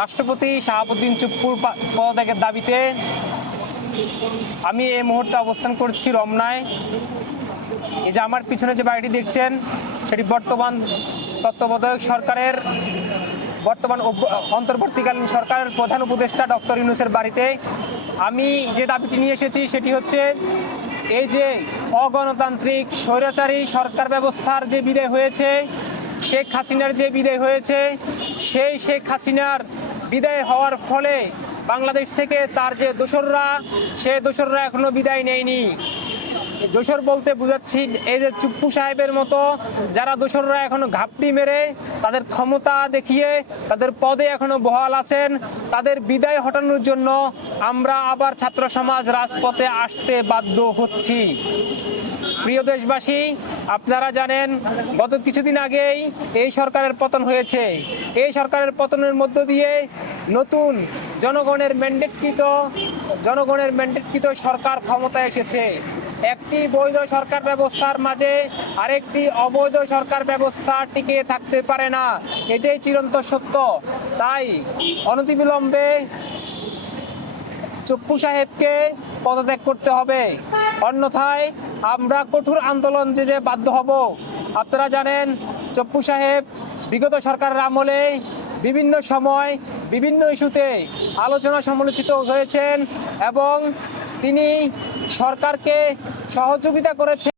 রাষ্ট্রপতি শাহাবুদ্দিন চুপ্পুর পদত্যাগের দাবিতে আমি এই মুহূর্তে অবস্থান করছি রমনায়। এই যে আমার পিছনে যে বাড়িটি দেখছেন, সেটি বর্তমান তত্ত্বাবধায়ক সরকারের বর্তমান অন্তর্বর্তীকালীন সরকারের প্রধান উপদেষ্টা ডক্টর ইউনুসের বাড়িতে। আমি যে দাবিটি নিয়ে এসেছি, সেটি হচ্ছে এই যে অগণতান্ত্রিক, স্বৈরাচারী সরকার ব্যবস্থার যে বিদায় হয়েছে শেখ হাসিনার যে বিদায় হয়েছে, সেই শেখ হাসিনার বিদায় হওয়ার ফলে বাংলাদেশ থেকে তার যে দোসররা, সে দোসররা এখনও বিদায় নেয়নি। দোসর বলতে বুঝাচ্ছি, এই যে চুপ্পু সাহেবের মতো যারা দোসররা এখনও ঘাপটি মেরে তাদের ক্ষমতা দেখিয়ে, তাদের পদে এখনও বহাল আছেন, তাদের বিদায় হটানোর জন্য আমরা আবার ছাত্র সমাজ রাজপথে আসতে বাধ্য হচ্ছি। প্রিয় দেশবাসী, আপনারা জানেন, গত কিছুদিন আগেই এই সরকারের পতন হয়েছে। এই সরকারের পতনের মধ্য দিয়ে নতুন জনগণের ম্যান্ডেটকৃত জনগণের ম্যান্ডেটকৃত সরকার ক্ষমতায় এসেছে। একটি বৈধ সরকার ব্যবস্থার মাঝে আরেকটি অবৈধ সরকার ব্যবস্থা টিকে থাকতে পারে না। এটাই চিরন্ত সত্য। তাই অনতিবিলম্বে চপ্পু সাহেবকে পদত্যাগ করতে হবে। অন্যথায় আমরা কঠোর আন্দোলন যেতে বাধ্য হব। আপনারা জানেন, চপ্পু সাহেব বিগত সরকারের আমলে বিভিন্ন সময় বিভিন্ন ইস্যুতে আলোচনা সমালোচিত হয়েছেন এবং তিনি সরকারকে সহযোগিতা করেছেন।